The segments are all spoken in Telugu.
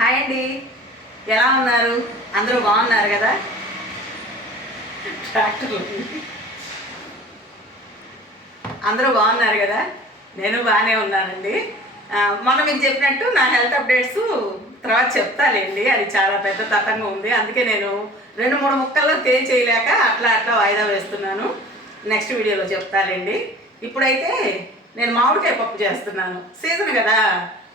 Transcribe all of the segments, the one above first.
హాయ్ అండి. ఎలా ఉన్నారు? అందరూ బాగున్నారు కదా? ట్రాక్టర్లు అందరూ బాగున్నారు కదా? నేను బాగానే ఉన్నానండి. మొన్న మీకు చెప్పినట్టు నా హెల్త్ అప్డేట్స్ తర్వాత చెప్తాలేండి. అది చాలా పెద్ద తతంగా ఉంది. అందుకే నేను రెండు మూడు ముక్కల్లో చేయలేక అట్లా అట్లా వాయిదా వేస్తున్నాను. నెక్స్ట్ వీడియోలో చెప్తాలేండి. ఇప్పుడైతే నేను మామిడికాయ పప్పు చేస్తున్నాను. సీజన్ కదా.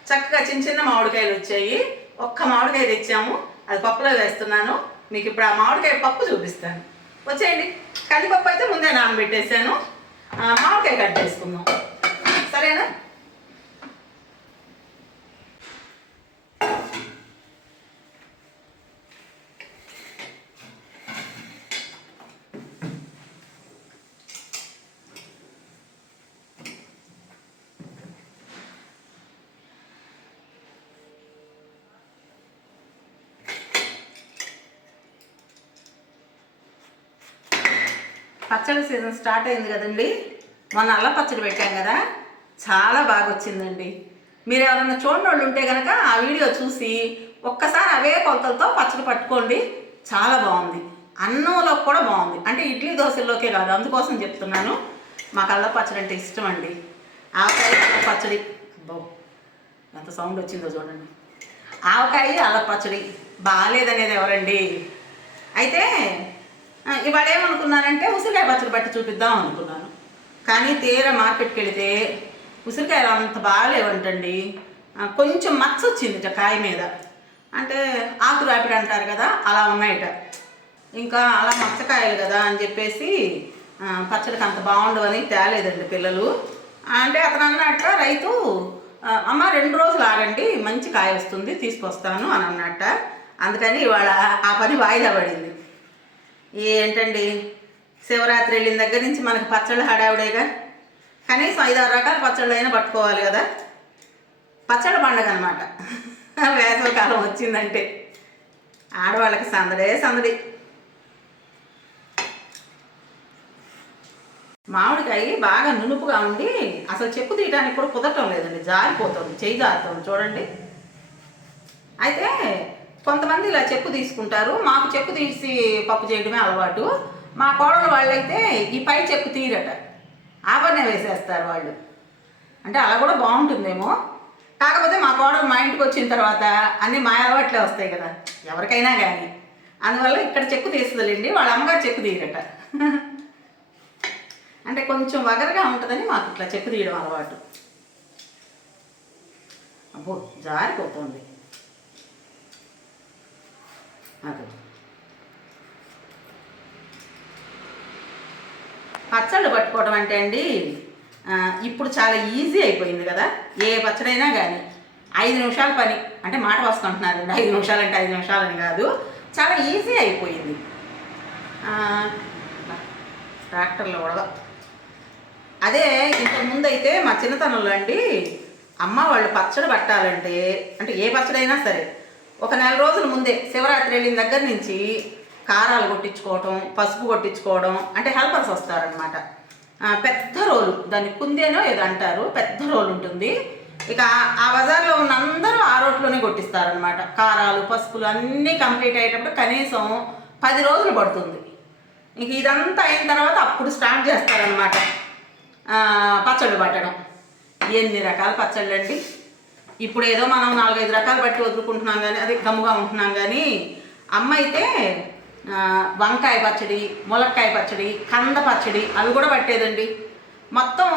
చక్కగా చిన్న చిన్న మామిడికాయలు వచ్చాయి. ఒక్క మామిడికాయ తెచ్చాము. అది పప్పులో వేస్తున్నాను. మీకు ఇప్పుడు ఆ మామిడికాయ పప్పు చూపిస్తాను. వచ్చేయండి. కందిపప్పు అయితే ముందే నానబెట్టేసాను మామిడికాయ కట్ చేసుకుందాం. సరేనా? పచ్చడి సీజన్ స్టార్ట్ అయింది కదండి. మొన్న అల్లం పచ్చడి పెట్టాం కదా. చాలా బాగా వచ్చిందండి మీరు ఎవరైనా చూడని వాళ్ళు ఉంటే కనుక ఆ వీడియో చూసి ఒక్కసారి అవే కొలతలతో పచ్చడి పట్టుకోండి. చాలా బాగుంది. అన్నంలో కూడా బాగుంది. అంటే ఇడ్లీ దోశల్లోకే కాదు. అందుకోసం చెప్తున్నాను. మాకు అల్లం పచ్చడి అంటే ఇష్టం అండి. ఆవకాయ పచ్చడి. అబ్బో ఎంత సౌండ్ వచ్చిందో చూడండి. ఆవకాయ అల్లం పచ్చడి బాగాలేదనేది ఎవరండి? అయితే ఇవాళ ఏమనుకున్నానంటే ఉసిరికాయ పచ్చడి బట్టి చూపిద్దాం అనుకున్నాను. కానీ తీరా మార్కెట్కి వెళితే ఉసిరికాయలు అంత బాగాలేవంటండి. కొంచెం మచ్చ వచ్చిందిట కాయ మీద. అంటే ఆకు రాపిడి అంటారు కదా అలా ఉన్నాయట. ఇంకా అలా మచ్చకాయలు కదా అని చెప్పేసి పచ్చడికి అంత బాగుండవని తేలేదండి పిల్లలు. అంటే అతను అన్నట్ట రైతు అమ్మ రెండు రోజులు ఆగండి మంచి కాయ వస్తుంది తీసుకొస్తాను అని అన్నట్ట. అందుకని ఇవాళ ఆ పని వాయిదా పడింది. ఏంటండి? శివరాత్రి వెళ్ళిన దగ్గర నుంచి మనకి పచ్చళ్ళు హడావుడేగా. కనీసం ఐదారు రకాల పచ్చళ్ళు అయినా పట్టుకోవాలి కదా. పచ్చళ్ళ పండుగ అనమాట వేసవికాలం వచ్చిందంటే. ఆడవాళ్ళకి సందడే సందడి. మామిడికాయ బాగా నునుపుగా ఉండి అసలు చెప్పు తీయడానికి కూడా కుదరటం లేదండి. జారిపోతుంది చేయి జారుతుంది. చూడండి. అయితే కొంతమంది ఇలా చెప్పు తీసుకుంటారు. మాకు చెప్పు తీసి పప్పు చేయడమే అలవాటు. మా కోడలు వాళ్ళైతే ఈ పై చెప్పు తీరట. ఆభరణం వేసేస్తారు వాళ్ళు. అంటే అలా కూడా బాగుంటుందేమో. కాకపోతే మా కోడలు మా ఇంటికి వచ్చిన తర్వాత అన్ని మా అలవాట్లే వస్తాయి కదా. ఎవరికైనా కానీ అందువల్ల ఇక్కడ చెక్కు తీస్తుందండి వాళ్ళ అమ్మగారు చెక్కు తీయరట అంటే కొంచెం వగరగా ఉంటుందని మాకు ఇట్లా చెక్కు తీయడం అలవాటు. అబ్బో జారిపోతుంది. అది పచ్చళ్ళు పట్టుకోవడం అంటే అండి ఇప్పుడు చాలా ఈజీ అయిపోయింది కదా. ఏ పచ్చడైనా కానీ ఐదు నిమిషాల పని అంటే మాట వస్తుంటున్నారండి ఐదు నిమిషాలు అంటే ఐదు నిమిషాలని కాదు. చాలా ఈజీ అయిపోయింది. ట్రాక్టర్లో కూడా అదే ఇంతకు ముందు అయితే మా చిన్నతనంలో అండి అమ్మ వాళ్ళు పచ్చడి పట్టాలంటే అంటే ఏ పచ్చడైనా సరే ఒక నెల రోజుల ముందే శివరాత్రి వెళ్ళిన దగ్గర నుంచి కారాలు కొట్టించుకోవటం పసుపు కొట్టించుకోవడం అంటే హెల్పర్స్ వస్తారనమాట పెద్ద రోలు. దాన్ని కుందేనో ఏదో అంటారు. పెద్ద రోలు ఉంటుంది. ఇక ఆ- బజార్లో ఉన్న అందరూ ఆ రోట్లోనే కొట్టిస్తారనమాట కారాలు పసుపులు అన్నీ కంప్లీట్ అయ్యేటప్పుడు కనీసం పది రోజులు పడుతుంది. ఇంక ఇదంతా అయిన తర్వాత అప్పుడు స్టార్ట్ చేస్తారనమాట పచ్చళ్ళు పట్టడం. ఎన్ని రకాల పచ్చళ్ళు అండి ఇప్పుడు ఏదో మనం నాలుగైదు రకాలు బట్టి వదులుకుంటున్నాం కానీ అది గమ్ముగా ఉంటున్నాం కానీ అమ్మ అయితే వంకాయ పచ్చడి ములక్కాయ పచ్చడి కంద పచ్చడి అవి కూడా పట్టేదండి. మొత్తం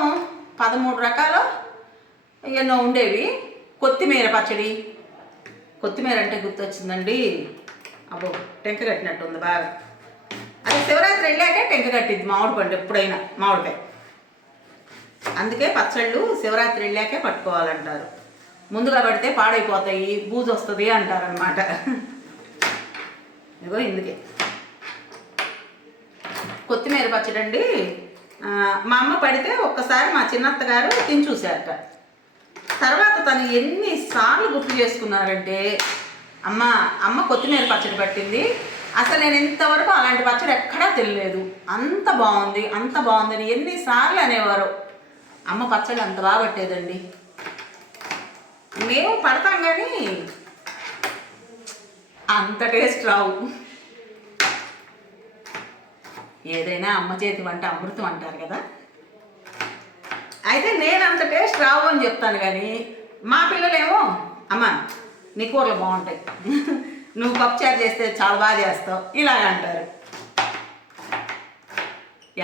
పదమూడు రకాలు ఎన్నో ఉండేవి. కొత్తిమీర పచ్చడి. కొత్తిమీర అంటే గుర్తొచ్చిందండి. అబ్బో టెంక కట్టినట్టు ఉంది బాగా. అది శివరాత్రి వెళ్ళాకే టెంక కట్టింది మామిడి పండు ఎప్పుడైనా మామిడికాయ. అందుకే పచ్చళ్ళు శివరాత్రి వెళ్ళాకే పట్టుకోవాలంటారు. ముందుగా పడితే పాడైపోతాయి బూజు వస్తుంది అంటారనమాట ఇదిగో ఇందుకే. కొత్తిమీర పచ్చడి అండి మా అమ్మ పడితే ఒక్కసారి మా చిన్నత్త గారు తిని చూశారట. తర్వాత తను ఎన్నిసార్లు గుర్తు చేసుకున్నారంటే అమ్మ అమ్మ కొత్తిమీర పచ్చడి పట్టింది. అసలు నేను ఇంతవరకు అలాంటి పచ్చడి ఎక్కడా తెలియలేదు అంత బాగుంది అంత బాగుందని ఎన్నిసార్లు అనేవారు. అమ్మ పచ్చడి అంత బాగా పట్టేదండి. మేము పడతాం కానీ అంత టేస్ట్ రావు. ఏదైనా అమ్మ చేతి వంట అమృతం అంటారు కదా. అయితే నేను అంత టేస్ట్ రావు అని చెప్తాను కానీ మా పిల్లలేమో అమ్మ నీ కూరలు బాగుంటాయి. నువ్వు పప్పుచారు చేస్తే చాలా బాగా చేస్తావు. ఇలాగ అంటారు.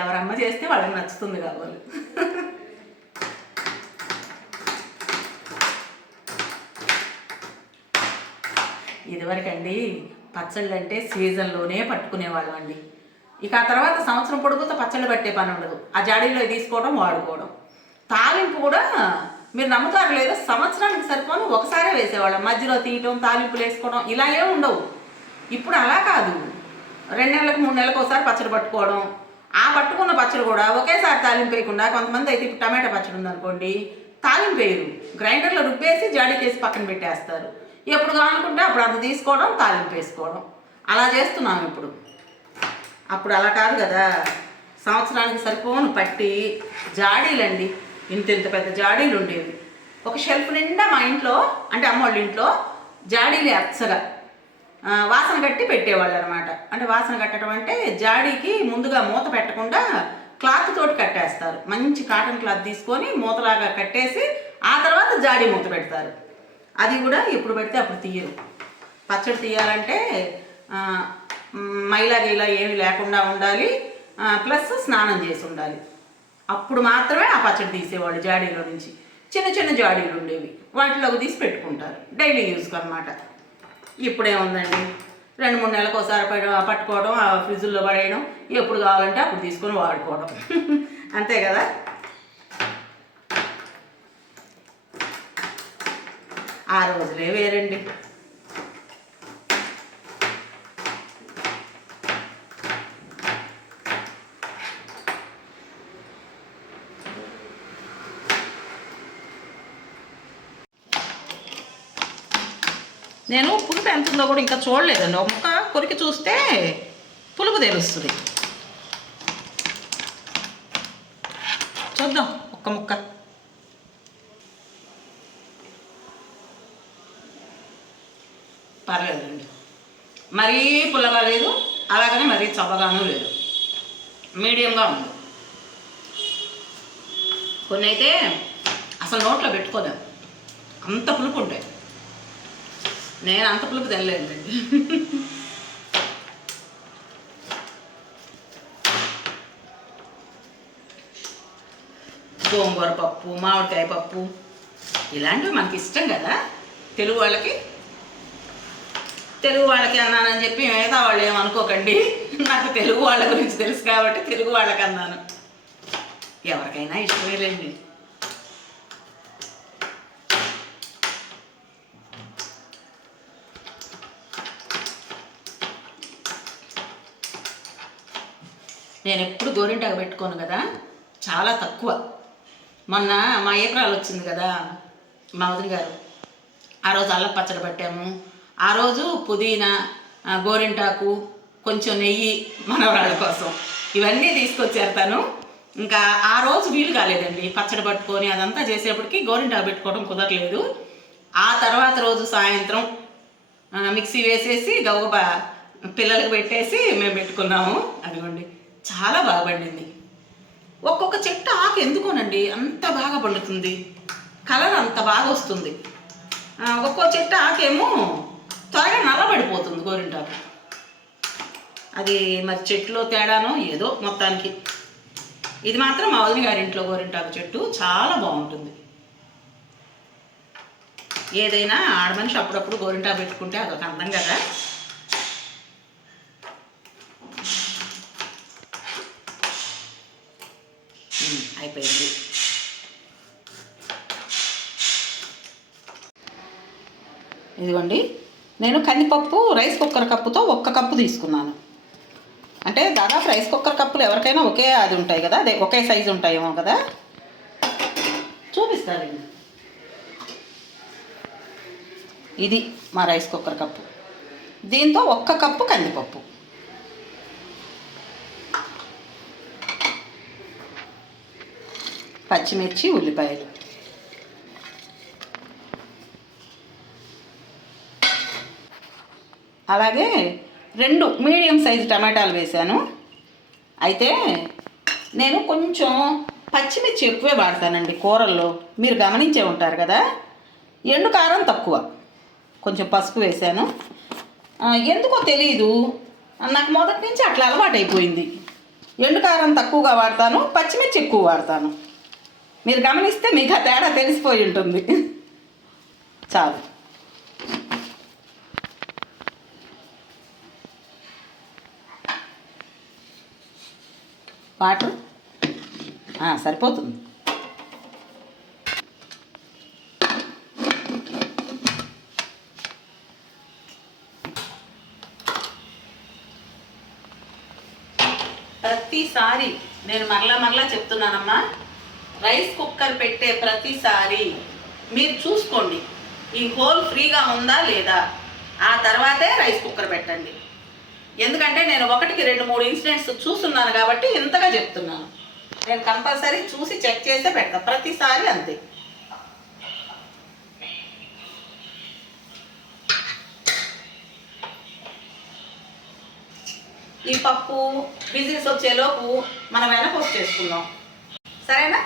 ఎవరమ్మ చేస్తే వాళ్ళకి నచ్చుతుంది కాబోలు. ఇదివరకండి పచ్చళ్ళు అంటే సీజన్లోనే పట్టుకునేవాళ్ళం అండి. ఇక ఆ తర్వాత సంవత్సరం పొడుగుతో పచ్చళ్ళు పట్టే పని ఉండదు. ఆ జాడీలో తీసుకోవడం వాడుకోవడం. తాలింపు కూడా మీరు నమ్ముతారు లేదో సంవత్సరానికి సరిపోను ఒకసారే వేసేవాళ్ళం. మధ్యలో తీయటం తాలింపులు వేసుకోవడం ఇలా ఏమి ఉండవు. ఇప్పుడు అలా కాదు. రెండు నెలలకు మూడు నెలలకు ఒకసారి పచ్చడి పట్టుకోవడం. ఆ పట్టుకున్న పచ్చడి కూడా ఒకేసారి తాలింపు వేయకుండా కొంతమంది అయితే ఇప్పుడు టమాటా పచ్చడి ఉందనుకోండి తాలింపు వేయరు. గ్రైండర్లో రుబ్బేసి జాడీ చేసి పక్కన పెట్టేస్తారు. ఎప్పుడు కానుకుంటే అప్పుడు అంత తీసుకోవడం తాలింపు వేసుకోవడం. అలా చేస్తున్నాం ఇప్పుడు. అప్పుడు అలా కాదు కదా. సంవత్సరానికి సరిపోను పట్టి జాడీలండి. ఇంత ఇంత పెద్ద జాడీలు ఉండేవి. ఒక షెల్ఫ్ నిండా మా ఇంట్లో అంటే అమ్మోళ్ళ ఇంట్లో జాడీలే అచ్చగా. వాసన కట్టి పెట్టేవాళ్ళు అనమాట అంటే వాసన కట్టడం అంటే జాడీకి ముందుగా మూత పెట్టకుండా క్లాత్ తోటి కట్టేస్తారు. మంచి కాటన్ క్లాత్ తీసుకొని మూతలాగా కట్టేసి ఆ తర్వాత జాడీ మూత పెడతారు. అది కూడా ఎప్పుడు పెడితే అప్పుడు తీయరు. పచ్చడి తీయాలంటే మైలా గీలా ఏమి లేకుండా ఉండాలి. ప్లస్ స్నానం చేసి ఉండాలి. అప్పుడు మాత్రమే ఆ పచ్చడి తీసేవాళ్ళు జాడీలో నుంచి. చిన్న చిన్న జాడీలు ఉండేవి. వాటిలోకి తీసి పెట్టుకుంటారు. డైలీ యూస్కి అనమాట ఇప్పుడేముందండి రెండు మూడు నెలలకు ఒకసారి ప- పట్టుకోవడం ఆ ఫ్రిడ్జ్లో పడేయడం ఎప్పుడు కావాలంటే అప్పుడు తీసుకొని వాడుకోవడం. అంతే కదా? ఆ రోజులే వేరండి. నేను పులుపు ఎంత ఉందో కూడా ఇంకా చూడలేదండి. ఒక ముక్క కొరికి చూస్తే పులుపు తెలుస్తుంది చూద్దాం ఒక్క ముక్క పర్లేదండి మరీ పుల్లగా లేదు అలాగనే మరీ చల్లగానూ లేదు. మీడియంగా ఉంది. కొన్ని అయితే అసలు నోట్లో పెట్టుకోదాం అంత పులుపు ఉంటాయి నేను అంత పులుపు తినలేదండి గోంగూర పప్పు మామిడికాయ పప్పు ఇలాంటివి మనకి ఇష్టం కదా? తెలుగు వాళ్ళకి తెలుగు వాళ్ళకి అన్నానని చెప్పి మిగతా వాళ్ళు ఏమనుకోకండి నాకు తెలుగు వాళ్ళ గురించి తెలుసు కాబట్టి తెలుగు వాళ్ళకి అన్నాను. ఎవరికైనా ఇష్టమేలేండి. నేను ఎప్పుడు గోరింటాకు పెట్టుకోను కదా? చాలా తక్కువ. మొన్న మా ఏప్రాలు వచ్చింది కదా మా వదిన గారు. ఆ రోజు అల్ల పచ్చడి పట్టాము. ఆ రోజు పుదీనా గోరింటాకు కొంచెం నెయ్యి మనవరాళ్ళ కోసం. ఇవన్నీ తీసుకొచ్చారు తను. ఇంకా ఆ రోజు వీలు కాలేదండి పచ్చడి పట్టుకొని అదంతా చేసేప్పటికి గోరింటాకు పెట్టుకోవడం కుదరలేదు. ఆ తర్వాత రోజు సాయంత్రం మిక్సీ వేసేసి గబగబా పిల్లలకు పెట్టేసి మేము పెట్టుకున్నాము. అదిగోండి చాలా బాగా పండింది. ఒక్కొక్క చెట్టు ఆకు ఎందుకోనండి? అంత బాగా పండుతుంది. కలర్ అంత బాగా వస్తుంది. ఒక్కొక్క ఒక్కో చెట్టు ఆకేమో త్వరగా నల్లబడిపోతుంది గోరింటాకు. అది మరి చెట్టులో తేడానో ఏదో మొత్తానికి. ఇది మాత్రం మా వదిన ఇంట్లో గోరింటాకు చెట్టు చాలా బాగుంటుంది. ఏదైనా ఆడమనిషి అప్పుడప్పుడు గోరింటాకు పెట్టుకుంటే అదొక అందం కదా. అయిపోయింది. ఇదిగోండి. నేను కందిపప్పు రైస్ కుక్కర్ కప్పుతో ఒక్క కప్పు తీసుకున్నాను. అంటే దాదాపు రైస్ కుక్కర్ కప్పులు ఎవరికైనా ఒకే అది ఉంటాయి కదా అదే ఒకే సైజు ఉంటాయేమో కదా. చూపిస్తారు ఇది మా రైస్ కుక్కర్ కప్పు. దీంతో ఒక్క కప్పు కందిపప్పు. పచ్చిమిర్చి ఉల్లిపాయలు. అలాగే రెండు మీడియం సైజు టమాటాలు వేశాను. అయితే నేను కొంచెం పచ్చిమిర్చి ఎక్కువే వాడతానండి కూరల్లో. మీరు గమనించే ఉంటారు కదా. ఎండు కారం తక్కువ. కొంచెం పసుపు వేశాను. ఎందుకో తెలియదు నాకు మొదటి నుంచి అట్లా అలవాటైపోయింది. ఎండు కారం తక్కువగా వాడతాను పచ్చిమిర్చి ఎక్కువ వాడతాను. మీరు గమనిస్తే మీకు ఆ తేడా తెలిసిపోయి ఉంటుంది. చాలు. వాటర్ సరిపోతుంది. ప్రతిసారి నేను మరలా మరలా చెప్తున్నానమ్మా రైస్ కుక్కర్ పెట్టే ప్రతిసారి మీరు చూసుకోండి. ఈ హోల్ ఫ్రీగా ఉందా లేదా? ఆ తర్వాతే రైస్ కుక్కర్ పెట్టండి. ఎందుకంటే నేను ఒకటికి రెండు మూడు ఇన్సిడెంట్స్ చూస్తున్నాను కాబట్టి ఇంతగా చెప్తున్నాను. నేను కంపల్సరీ చూసి చెక్ చేసే పెడతా ప్రతిసారి అంతే. ఈ పప్పు బిజినెస్ వచ్చేలోపు మనం వెనపోస్ట్ చేసుకుందాం. సరేనా?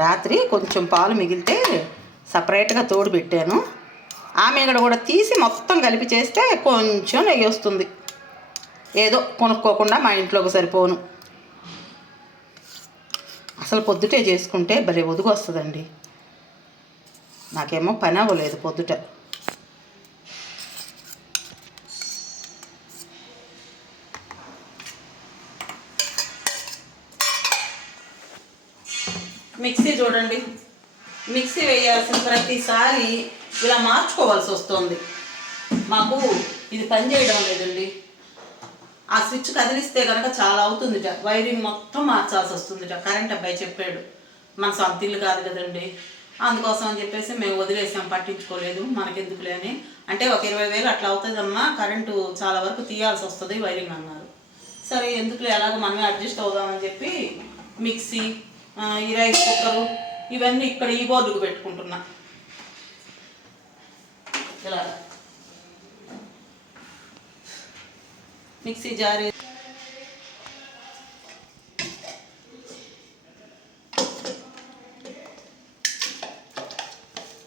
రాత్రి కొంచెం పాలు మిగిలితే సపరేట్గా తోడు పెట్టాను. ఆ కూడా తీసి మొత్తం కలిపి చేస్తే కొంచెం నెయ్యి వస్తుంది. ఏదో కొనుక్కోకుండా మా ఇంట్లోకి సరిపోను. అసలు పొద్దుటే చేసుకుంటే భలే ఒదుగు వస్తుందండి. నాకేమో పని అవ్వలేదు పొద్దుట. మిక్సీ చూడండి. మిక్సీ వేయాల్సిన ప్రతిసారి ఇలా మార్చుకోవాల్సి వస్తుంది. మాకు ఇది పనిచేయడం లేదండి. ఆ స్విచ్ కదిలిస్తే కనుక చాలా అవుతుందిట. వైరింగ్ మొత్తం మార్చాల్సి వస్తుందిట. కరెంట్ అబ్బాయి చెప్పాడు. మన సొంత ఇల్లు కాదు కదండి. అందుకోసం అని చెప్పేసి మేము వదిలేసాం. పట్టించుకోలేదు. మనకెందుకులే అని. అంటే ఒక ఇరవై వేలు అట్లా అవుతుందమ్మా. కరెంటు చాలా వరకు తీయాల్సి వస్తుంది వైరింగ్ అన్నారు. సరే ఎందుకులే? ఎలాగో మనమే అడ్జస్ట్ అవుదామని చెప్పి మిక్సీ ఈ రైస్ కుక్కరు ఇవన్నీ ఇక్కడ ఈ బోర్డుకు పెట్టుకుంటున్నా. ఇలా. మిక్సీ జారీ.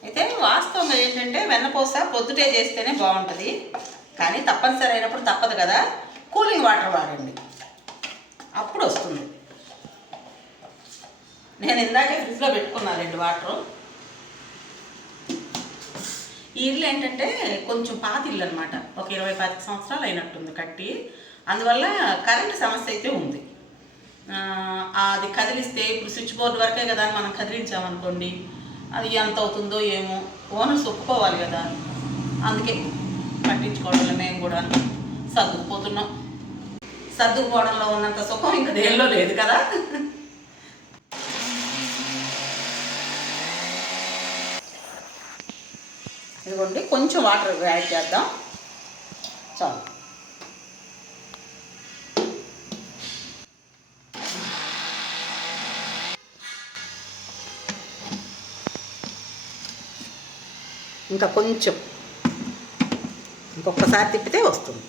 అయితే వాస్తవంగా ఏంటంటే వెన్నపూస పొద్దుటే చేస్తేనే బాగుంటుంది. కానీ తప్పనిసరి అయినప్పుడు తప్పదు కదా. కూలింగ్ వాటర్ వాడండి. అప్పుడు వస్తుంది. నేను ఇందాకే ఫ్రిడ్జ్లో పెట్టుకున్నాను రెండు వాటరు. ఈ ఇల్లు ఏంటంటే కొంచెం పాత ఇల్లు అనమాట ఒక ఇరవై పది సంవత్సరాలు అయినట్టుంది కట్టి. అందువల్ల కరెంటు సమస్య అయితే ఉంది. అది కదిలిస్తే ఇప్పుడు స్విచ్ బోర్డు వరకే కదా అని మనం కదిలించామనుకోండి అది ఎంత అవుతుందో ఏమో ఓనర్స్ ఒప్పుకోవాలి కదా. అందుకే పట్టించుకోవడంలో మేము కూడా సర్దుకుపోతున్నాం. సర్దుకుపోవడంలో ఉన్నంత సుఖం ఇంకా దేనిలో లేదు కదా. ఇదిగోండి కొంచెం వాటర్ యాడ్ చేద్దాం. చాలు. ఇంకా కొంచెం ఇంకొకసారి తిప్పితే వస్తుంది.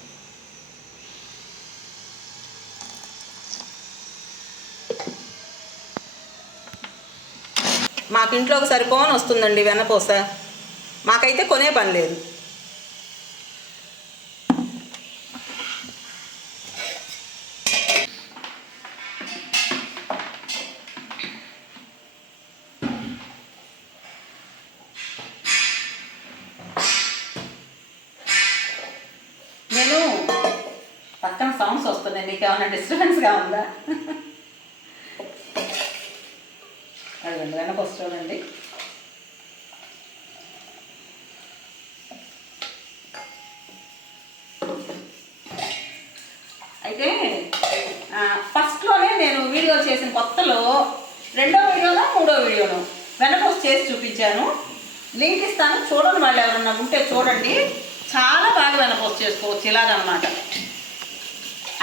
మాకు ఇంట్లోకి సరిపోని వస్తుందండి వెన్నపూస మాకైతే కొనే పని లేదు. నేను పక్కన సౌండ్స్ వస్తున్నాయి. మీకు ఏమైనా డిస్టర్బెన్స్గా ఉందా? అదిగండి వెనక వస్తుందండి అయితే ఆ, ఫస్ట్లోనే నేను వీడియో చేసిన కొత్తలో రెండో వీడియోనో మూడో వీడియోను? వెనపోస్ట్ చేసి చూపించాను. లింక్ ఇస్తాను. చూడండి వాళ్ళు ఎవరన్నా ఉంటే చూడండి. చాలా బాగా వెనపోస్ట్ చేసుకోవచ్చు ఇలాగనమాట.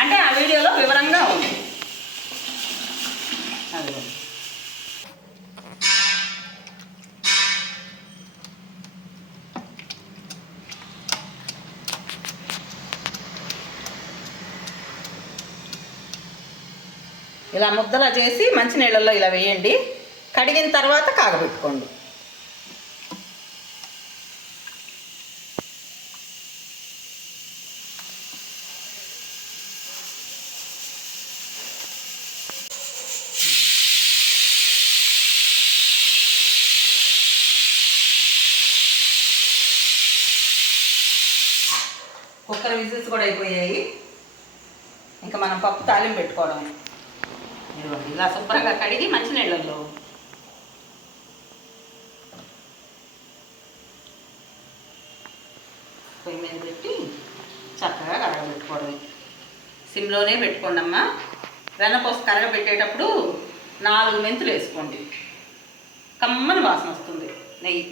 అంటే ఆ వీడియోలో వివరంగా ఉంది. ఇలా ముద్దలా చేసి మంచినీళ్ళల్లో ఇలా వేయండి. కడిగిన తర్వాత కాగబెట్టుకోండి. కుక్కర్ విజిల్స్ కూడా అయిపోయాయి. ఇంకా మనం పప్పు తాలింపు పెట్టుకోవడం. ఇదిగోండి ఇలా శుభ్రంగా కడిగి మంచినీళ్ళల్లో పొయ్యి మీద పెట్టి చక్కగా కరగబెట్టుకోవడమే సిమ్లోనే పెట్టుకోండి అమ్మా వెన్నపోస కరగబెట్టేటప్పుడు నాలుగు మెంతులు వేసుకోండి. కమ్మని వాసన వస్తుంది నెయ్యి.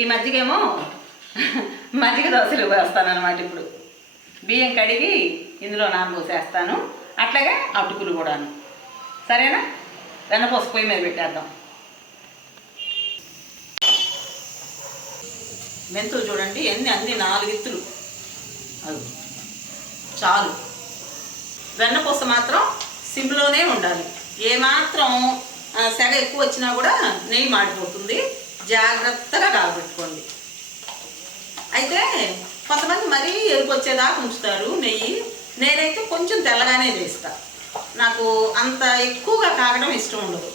ఈ మధ్యకేమో మజ్జిగ దోశలు వేస్తాను అనమాట ఇప్పుడు. బియ్యం కడిగి ఇందులో నానబోసేస్తాను అట్లాగే అటుకులు కూడాను. సరేనా? వెన్నపోస పొయ్యి మీద పెట్టేద్దాం. మెంతులు చూడండి ఎన్ని అన్ని నాలుగు ఇత్తులు అది. చాలు. వెన్నపూస మాత్రం సిమ్లోనే ఉండాలి. ఏమాత్రం సెగ ఎక్కువ వచ్చినా కూడా నెయ్యి మాడిపోతుంది. జాగ్రత్తగా కాగబెట్టుకోండి అయితే కొంతమంది మరీ ఎరుపు వచ్చేదాకా ఉంచుతారు నెయ్యి. నేనైతే కొంచెం తెల్లగానే చేస్తా నాకు అంత ఎక్కువగా కాగడం ఇష్టం ఉండదు.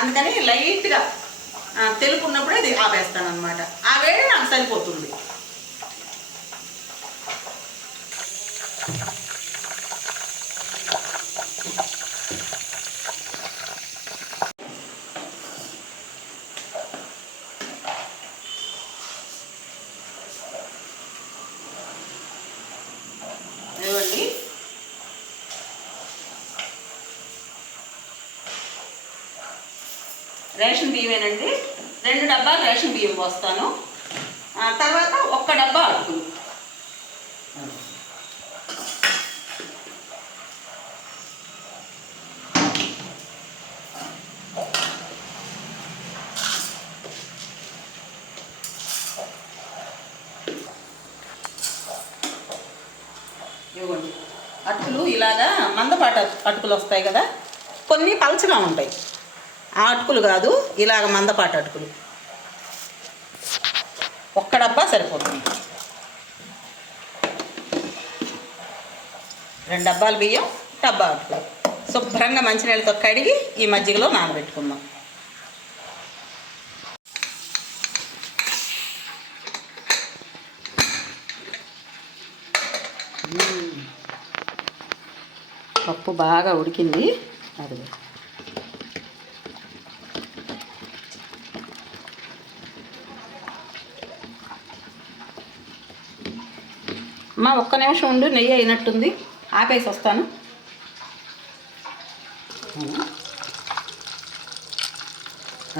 అందుకని లైట్గా తెలుపు ఉన్నప్పుడే ఆపేస్తాను అనమాట ఆ వేడి నాకు సరిపోతుంది ఇదిగోండి రేషన్ బియ్యమేనండి. రెండు డబ్బాలు రేషన్ బియ్యం పోస్తాను. తర్వాత ఒక్క డబ్బా అడుగు. ఇవ్వండి. అటుకులు ఇలాగా మందపాటు అటుకులు వస్తాయి కదా. కొన్ని పలచగా ఉంటాయి. అటుకులు కాదు ఇలాగ మందపాటి అటుకులు. ఒక్క డబ్బా సరిపోతుంది. రెండు డబ్బాలు బియ్యం డబ్బా అటుకులు. శుభ్రంగా మంచినీళ్ళతో కడిగి ఈ మజ్జిగలో నానబెట్టుకుందాం. పప్పు బాగా ఉడికింది. అది అమ్మా ఒక్క నిమిషం ఉండు నెయ్యి అయినట్టుంది. ఆపేసి వస్తాను?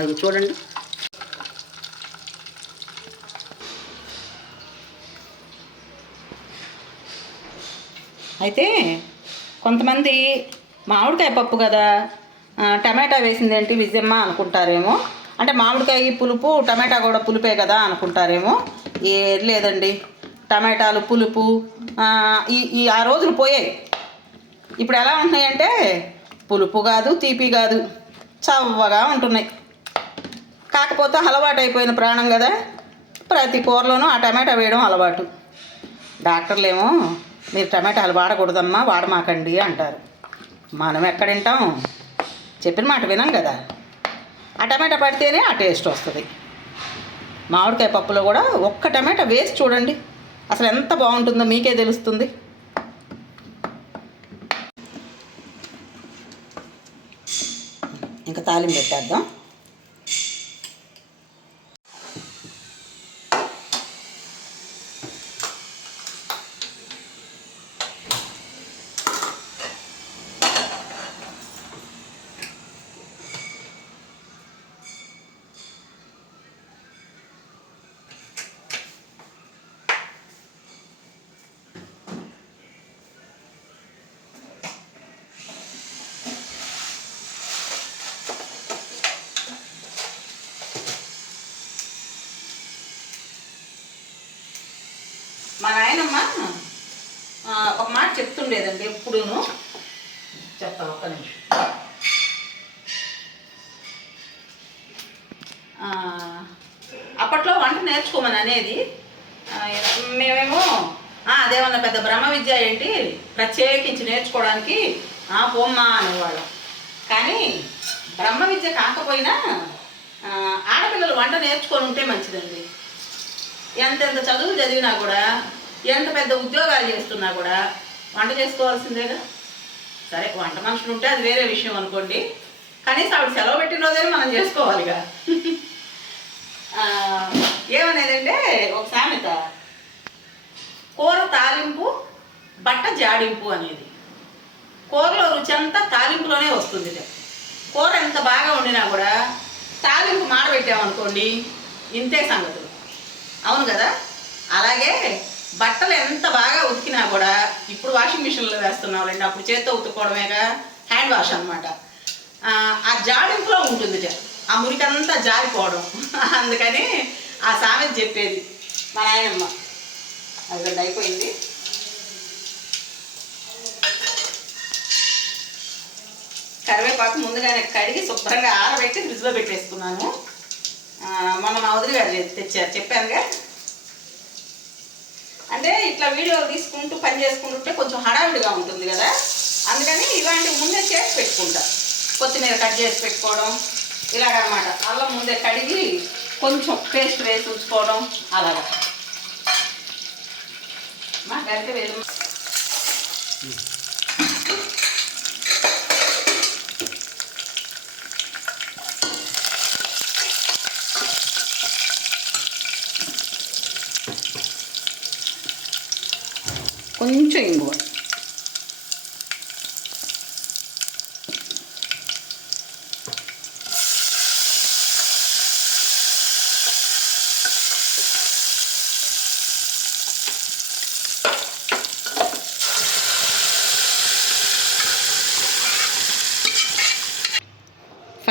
అది చూడండి. అయితే కొంతమంది మామిడికాయ పప్పు కదా టమాటా వేసింది ఏంటి విజయమ్మ అనుకుంటారేమో. అంటే మామిడికాయ పులుపు టమాటా కూడా పులుపే కదా అనుకుంటారేమో. ఏ లేదండి. టమాటాలు పులుపు ఈ ఈ ఆ రోజులు పోయాయి. ఇప్పుడు ఎలా ఉంటున్నాయంటే పులుపు కాదు తీపి కాదు చవ్వగా ఉంటున్నాయి. కాకపోతే అలవాటు అయిపోయిన ప్రాణం కదా. ప్రతి కూరలోనూ ఆ టమాటా వేయడం అలవాటు. డాక్టర్లేమో మీరు టమాటాలు వాడకూడదమ్మా వాడమాకండి అంటారు. మనం ఎక్కడ వింటాం చెప్పిన మాట వినం కదా. ఆ టమాటా పడితేనే ఆ టేస్ట్ వస్తుంది. మామిడికాయ పప్పులో కూడా ఒక్క టమాటా వేసి చూడండి. అసలు ఎంత బాగుంటుందో మీకే తెలుస్తుంది. ఇంకా తాలింపు పెట్టేద్దాం. మా నాయనమ్మ ఆ, ఒక మాట చెప్తుండేదండి ఎప్పుడూను. చెప్తా ఒక్క నిమిషం. అప్పట్లో వంట నేర్చుకోమని అనేది మేమేమో "ఆ, అదేమన్నా పెద్ద బ్రహ్మ విద్య ఏంటి ప్రత్యేకించి నేర్చుకోవడానికి ఆ, పోమ్మా అనేవాళ్ళం. కానీ బ్రహ్మ విద్య కాకపోయినా ఆడపిల్లలు వంట నేర్చుకొని ఉంటే మంచిదండి. ఎంతెంత చదువులు చదివినా కూడా ఎంత పెద్ద ఉద్యోగాలు చేస్తున్నా కూడా వంట చేసుకోవాల్సిందేగా సరే వంట మనుషులు ఉంటే అది వేరే విషయం అనుకోండి. కనీసం ఆవిడ సెలవు పెట్టిన రోజైనా మనం చేసుకోవాలిగా. ఏమనేదంటే ఒక సామెత. కూర తాలింపు బట్ట జాడింపు అనేది. కూరలో రుచి అంతా తాలింపులోనే వస్తుంది. కూర ఎంత బాగా వండినా కూడా తాలింపు మాడబెట్టామనుకోండి ఇంతే సంగతులు. అవును కదా? అలాగే బట్టలు ఎంత బాగా ఉతికినా కూడా ఇప్పుడు వాషింగ్ మిషన్లో వేస్తున్నాంలేండి అప్పుడు చేత్తో ఉతుక్కోవడమేగా హ్యాండ్ వాష్ అనమాట ఆ జాడింపులో ఉంటుంది ఆ మురికంతా జారిపోవడం. అందుకని ఆ సామెత చెప్పేది మా నాయనమ్మ. అది రెండు అయిపోయింది. కరివేపాకు ముందుగానే కడిగి శుభ్రంగా ఆరబెట్టి ఫ్రిడ్జ్లో పెట్టేసుకున్నాను. మొన్న మా వదిలి గారు తెచ్చారు చెప్పానుగా. అంటే ఇట్లా వీడియోలు తీసుకుంటూ పని చేసుకుంటుంటే కొంచెం హడావిడిగా ఉంటుంది కదా. అందుకని ఇలాంటివి ముందే చేసి పెట్టుకుంటా. కొత్తిమీర కట్ చేసి పెట్టుకోవడం ఇలాగనమాట. అల్లం ముందే కడిగి కొంచెం పేస్ట్ వేసి ఉంచుకోవడం అలాగా. మా గరిట వేలు కొంచెం ఇంగువ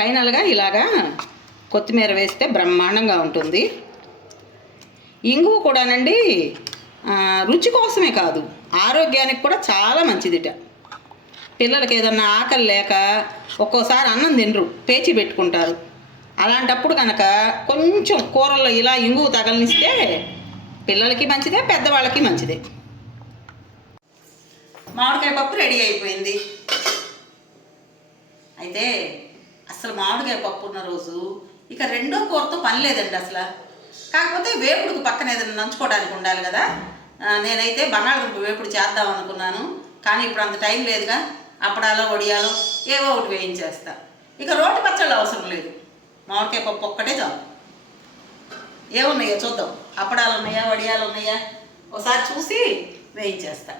ఫైనల్గా ఇలాగా కొత్తిమీర వేస్తే బ్రహ్మాండంగా ఉంటుంది. ఇంగువ కూడానండి రుచి కోసమే కాదు ఆరోగ్యానికి కూడా చాలా మంచిదిట. పిల్లలకి ఏదన్నా ఆకలి లేక ఒక్కోసారి అన్నం తినరు పేచి పెట్టుకుంటారు. అలాంటప్పుడు కనుక కొంచెం కూరల్లో ఇలా ఇంగువ తగలనిస్తే పిల్లలకి మంచిదే పెద్దవాళ్ళకి మంచిదే. మామిడికాయ పప్పు రెడీ అయిపోయింది. అయితే అసలు మామిడికాయ పప్పు ఉన్న రోజు ఇక రెండో కూరతో పని లేదండి అసలు. కాకపోతే వేపుడుకు పక్కన ఏదైనా నంచుకోవడానికి ఉండాలి కదా. నేనైతే బంగాళదుంప వేపుడు చేద్దాం అనుకున్నాను. కానీ ఇప్పుడు అంత టైం లేదుగా. అప్పడాలో వడియాలో ఏవో ఒకటి వేయించేస్తా. ఇక రోటి పచ్చళ్ళు అవసరం లేదు. మామిడికాయ పప్పు ఒక్కటే చాలు. ఏమున్నాయో చూద్దాం. అప్పడాలు ఉన్నాయా వడియాలు ఉన్నాయా? ఒకసారి చూసి వేయించేస్తా.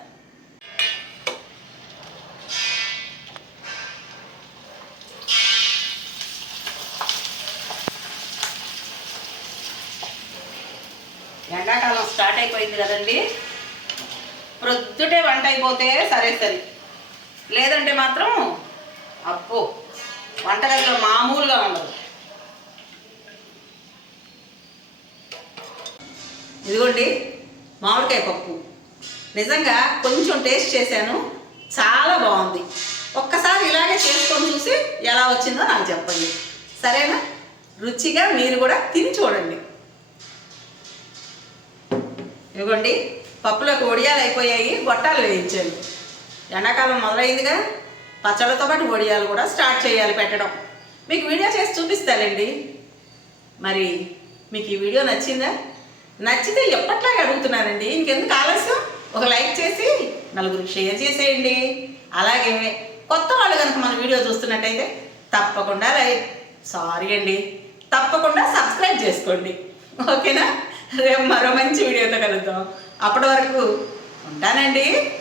స్టార్ట్ అయిపోయింది కదండి? ప్రొద్దుటే వంట అయిపోతే సరే సరే. లేదంటే మాత్రం అప్పు వంటగదిలో మామూలుగా ఉండదు. ఇదిగోండి మామిడికాయ పప్పు. నిజంగా కొంచెం టేస్ట్ చేశాను. చాలా బాగుంది. ఒక్కసారి ఇలాగే చేసుకొని చూసి ఎలా వచ్చిందో నాకు చెప్పండి. సరేనా? రుచిగా మీరు కూడా తిని చూడండి. ఇదిగోండి పప్పులోకి వడియాలు అయిపోయాయి గొట్టాలు వేయించాను. ఎండాకాలం మొదలైందిగా పచ్చళ్ళతో పాటు వడియాలు కూడా స్టార్ట్ చేయాలి పెట్టడం. మీకు వీడియో చేసి చూపిస్తానండి. మరి మీకు ఈ వీడియో నచ్చిందా? నచ్చితే ఎప్పట్లాగే అడుగుతున్నానండి. ఇంకెందుకు ఆలస్యం? ఒక లైక్ చేసి నలుగురికి షేర్ చేసేయండి. అలాగే కొత్త వాళ్ళు కనుక మన వీడియో చూస్తున్నట్టయితే తప్పకుండా లైక్ సారీ అండి. తప్పకుండా సబ్స్క్రైబ్ చేసుకోండి. ఓకేనా? రేపు మరో మంచి వీడియోతో కలుద్దాం. అప్పటి వరకు ఉంటానండి.